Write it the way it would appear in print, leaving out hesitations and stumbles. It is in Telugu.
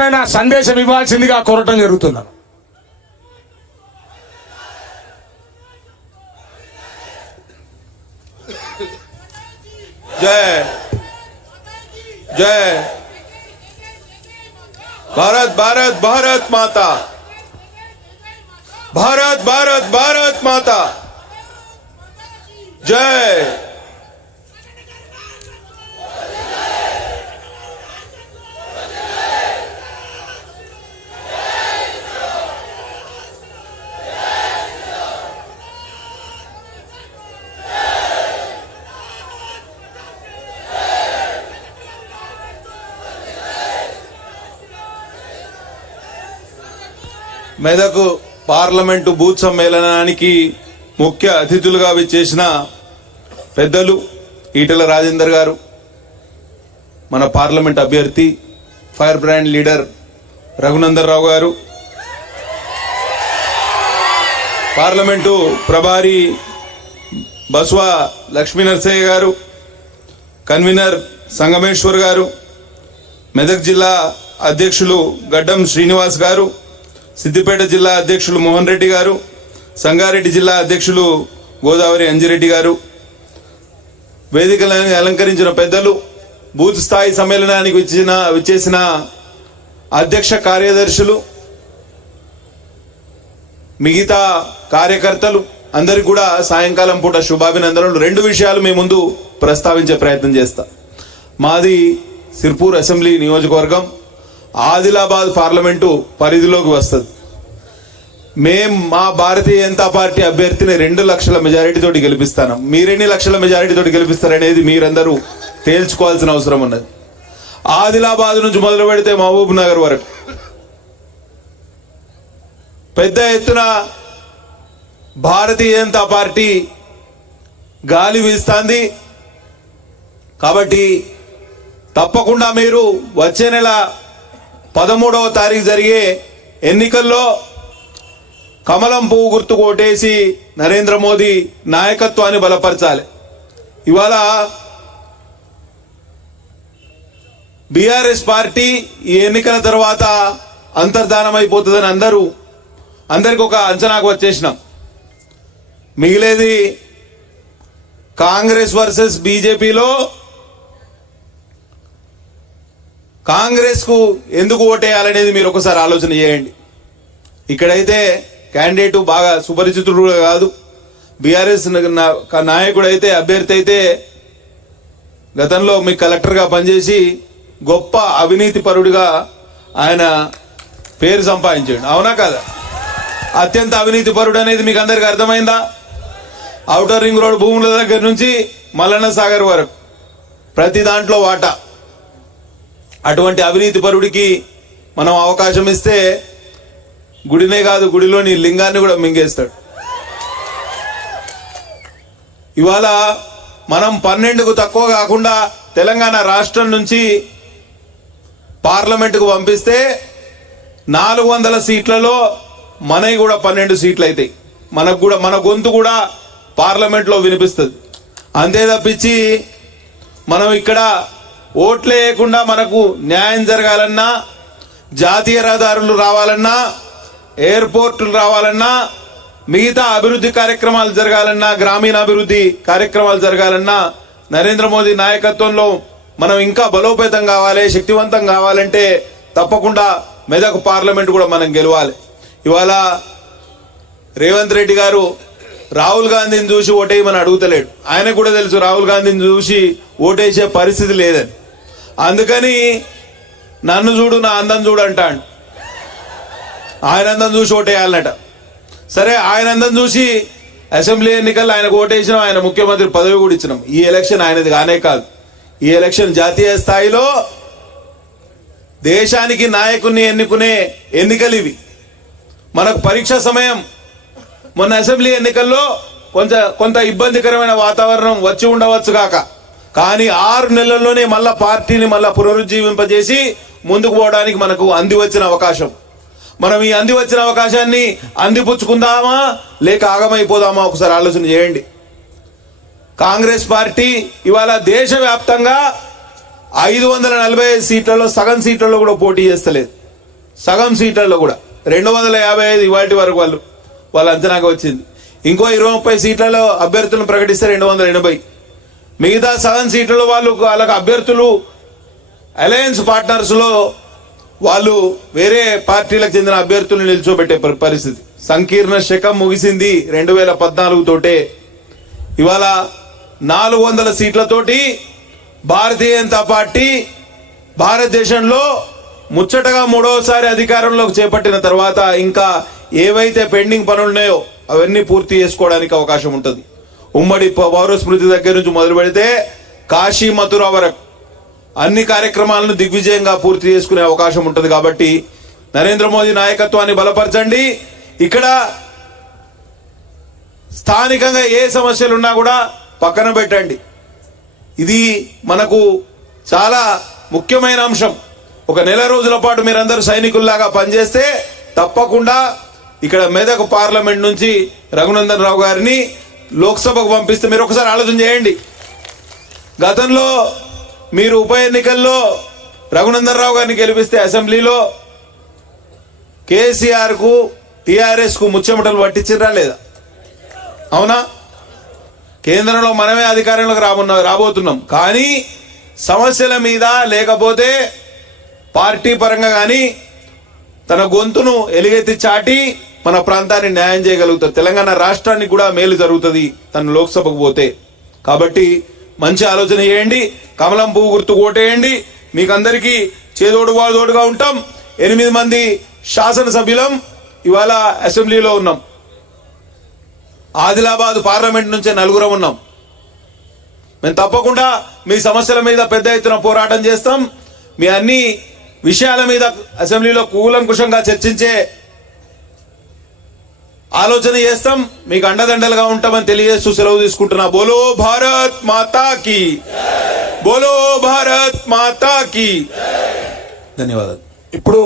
స్పష్టమైన సందేశం ఇవ్వాల్సిందిగా కోరటం జరుగుతున్నాను. జై జై భారత్ భారత్ భారత్ మాతా, భారత్ భారత్ భారత్ మాతా జై. మెదక్ పార్లమెంటు బూత్ సమ్మేళనానికి ముఖ్య అతిథులుగా విచ్చేసిన పెద్దలు ఈటెల రాజేందర్ గారు, మన పార్లమెంట్ అభ్యర్థి fire brand leader Raghunandan Rao గారు, పార్లమెంటు ప్రభారి బస్వా లక్ష్మీ నరసయ్య గారు, కన్వీనర్ సంగమేశ్వర్ గారు, మెదక్ జిల్లా అధ్యక్షులు గడ్డం శ్రీనివాస్ గారు, సిద్దిపేట జిల్లా అధ్యక్షులు మోహన్ రెడ్డి గారు, సంగారెడ్డి జిల్లా అధ్యక్షులు గోదావరి అంజిరెడ్డి గారు, వేదికలను అలంకరించిన పెద్దలు, బూత్ స్థాయి సమ్మేళనానికి విచ్చేసిన అధ్యక్ష కార్యదర్శులు, మిగతా కార్యకర్తలు అందరికి కూడా సాయంకాలం పూట శుభాభినందనలు. 2 విషయాలు మీ ముందు ప్రస్తావించే ప్రయత్నం చేస్తా. మాది సిర్పూర్ అసెంబ్లీ నియోజకవర్గం ఆదిలాబాద్ పార్లమెంటు పరిధిలోకి వస్తుంది. మా భారతీయ జనతా పార్టీ అభ్యర్థిని 2 లక్షల మెజారిటీ తోటి గెలిపిస్తాను. మీరెన్ని లక్షల మెజారిటీ తోటి గెలిపిస్తారనేది మీరందరూ తేల్చుకోవాల్సిన అవసరం ఉన్నది. ఆదిలాబాద్ నుంచి మొదలు పెడితే మహబూబ్ నగర్ వరకు పెద్ద ఎత్తున భారతీయ జనతా పార్టీ గాలి వీస్తుంది. కాబట్టి తప్పకుండా మీరు వచ్చే నెల 13వ తారీఖు జరిగే ఎన్నికల్లో కమలం పువ్వు గుర్తుకు ఓటేసి నరేంద్ర మోదీ నాయకత్వాన్ని బలపరచాలి. ఇవాళ బీఆర్ఎస్ పార్టీ ఈ ఎన్నికల తర్వాత అంతర్ధానం అయిపోతుందని అందరికి ఒక అంచనాకు వచ్చేసినాం. మిగిలేది కాంగ్రెస్ వర్సెస్ బీజేపీలో కాంగ్రెస్ కు ఎందుకు ఓటేయాలనేది మీరు ఒకసారి ఆలోచన చేయండి. ఇక్కడైతే క్యాండిడేట్ బాగా సుపరిచితుడు కాదు. బీఆర్ఎస్ నాయకుడు అయితే, అభ్యర్థి అయితే గతంలో మీ కలెక్టర్గా పనిచేసి గొప్ప అవినీతి పరుడిగా ఆయన పేరు సంపాదించాడు. అవునా కాదా? అత్యంత అవినీతి పరుడు అనేది మీకు అందరికి అర్థమైందా? ఔటర్ రింగ్ రోడ్ భూముల దగ్గర నుంచి మల్లన్న సాగర్ వరకు ప్రతి దాంట్లో వాటా. అటువంటి అవినీతి పరుడికి మనం అవకాశం ఇస్తే గుడినే కాదు, గుడిలోని లింగాన్ని కూడా మింగేస్తాడు. ఇవాళ మనం 12కు తక్కువ కాకుండా తెలంగాణ రాష్ట్రం నుంచి పార్లమెంటుకు పంపిస్తే 400 సీట్లలో మనవి కూడా 12 సీట్లు అవుతాయి. మన గొంతు కూడా పార్లమెంట్లో వినిపిస్తుంది. అంతే తప్పించి మనం ఇక్కడ ఓట్లు వేయకుండా మనకు న్యాయం జరగాలన్నా, జాతీయ రహదారులు రావాలన్నా, ఎయిర్పోర్టులు రావాలన్నా, మిగతా అభివృద్ధి కార్యక్రమాలు జరగాలన్నా, గ్రామీణ అభివృద్ధి కార్యక్రమాలు జరగాలన్నా నరేంద్ర మోదీ నాయకత్వంలో మనం ఇంకా బలోపేతం కావాలి, శక్తివంతం కావాలంటే తప్పకుండా మెదక్ పార్లమెంట్ కూడా మనం గెలవాలి. ఇవాళ రేవంత్ రెడ్డి గారు రాహుల్ గాంధీని చూసి ఓటేయమని అడుగుతలేడు. ఆయనకు కూడా తెలుసు రాహుల్ గాంధీని చూసి ఓటేసే పరిస్థితి లేదని. అందుకని నన్ను చూడు, నా అందం చూడు అంటాడు. ఆయన అందం చూసి ఓటేయాలన్నట. సరే, ఆయన అందం చూసి అసెంబ్లీ ఎన్నికల్లో ఆయనకు ఓటేసినాం, ఆయన ముఖ్యమంత్రి పదవి కూడా ఇచ్చినాం. ఈ ఎలక్షన్ ఆయనది కానే కాదు. ఈ ఎలక్షన్ జాతీయ స్థాయిలో దేశానికి నాయకుడిని ఎన్నుకునే ఎన్నికలు ఇవి. మనకు పరీక్ష సమయం. మొన్న అసెంబ్లీ ఎన్నికల్లో కొంత ఇబ్బందికరమైన వాతావరణం వచ్చి ఉండవచ్చు కాక, కానీ 6 నెలల్లోనే మళ్ళా పార్టీని పునరుజ్జీవింపజేసి ముందుకు పోవడానికి మనకు అంది వచ్చిన అవకాశం. మనం ఈ అంది వచ్చిన అవకాశాన్ని అందిపుచ్చుకుందామా లేక ఆగమైపోదామా ఒకసారి ఆలోచన చేయండి. కాంగ్రెస్ పార్టీ ఇవాళ దేశవ్యాప్తంగా 545 సీట్లలో సగం సీట్లలో కూడా పోటీ చేస్తలేదు. సగం సీట్లలో కూడా 255 ఇవాటి వరకు వాళ్ళ అంచనాగా వచ్చింది. ఇంకో 20-30 సీట్లలో అభ్యర్థులను ప్రకటిస్తే 280. మిగతా సగం సీట్లలో వాళ్ళకి అభ్యర్థులు అలయన్స్ పార్ట్నర్స్ లో వాళ్ళు వేరే పార్టీలకు చెందిన అభ్యర్థులను నిల్చోబెట్టే పరిస్థితి. సంకీర్ణ శకం ముగిసింది 2014 తోటే. ఇవాళ 400 సీట్లతోటి భారతీయ జనతా పార్టీ భారతదేశంలో ముచ్చటగా 3వసారి అధికారంలోకి చేపట్టిన తర్వాత ఇంకా ఏవైతే పెండింగ్ పనులున్నాయో అవన్నీ పూర్తి చేసుకోవడానికి అవకాశం ఉంటుంది. ఉమ్మడి పౌర స్మృతి దగ్గర నుంచి మొదలు పెడితే కాశీ మథుర వరకు అన్ని కార్యక్రమాలను దిగ్విజయంగా పూర్తి చేసుకునే అవకాశం ఉంటుంది. కాబట్టి నరేంద్ర మోదీ నాయకత్వాన్ని బలపరచండి. ఇక్కడ స్థానికంగా ఏ సమస్యలున్నా కూడా పక్కన పెట్టండి. ఇది మనకు చాలా ముఖ్యమైన అంశం. ఒక నెల రోజుల పాటు మీరందరూ సైనికుల్లాగా పనిచేస్తే తప్పకుండా ఇక్కడ మెదక్ పార్లమెంట్ నుంచి రఘునందన్ రావు గారిని లోక్సభకు పంపిస్తే మీరు ఒకసారి ఆలోచన చేయండి. గతంలో మీరు ఉప ఎన్నికల్లో రఘునందన్ రావు గారిని గెలిపిస్తే అసెంబ్లీలో కేసీఆర్ కు టిఆర్ఎస్ కు ముచ్చెమటలు పట్టించిరా లేదా? అవునా? కేంద్రంలో మనమే అధికారంలోకి రాబోతున్నాం. కానీ సమస్యల మీద లేకపోతే పార్టీ పరంగా కానీ తన గొంతును ఎలుగెత్తి చాటి మన ప్రాంతాన్ని న్యాయం చేయగలుగుతారు. తెలంగాణ రాష్ట్రానికి కూడా మేలు జరుగుతుంది తను లోక్సభకు పోతే. కాబట్టి మంచి ఆలోచన చేయండి. కమలం పువ్వు గుర్తు ఓటేయండి. మీకందరికీ చేదోడు వాదోడుగా ఉంటాం. 8 మంది శాసనసభ్యులం ఇవాళ అసెంబ్లీలో ఉన్నాం. ఆదిలాబాద్ పార్లమెంట్ నుంచే 4 ఉన్నాం. మేము తప్పకుండా మీ సమస్యల మీద పెద్ద ఎత్తున పోరాటం చేస్తాం. మీ అన్ని విషయాల మీద అసెంబ్లీలో కూలంకుషంగా చర్చించే ఆలోచన చేస్తాం. మీకు అండదండలుగా ఉంటామని తెలియజేస్తూ సెలవు తీసుకుంటున్నా. బోలో భారత్ మాతా కీ, బోలో భారత్ మాతా కీ. ధన్యవాదాలు. ఇప్పుడు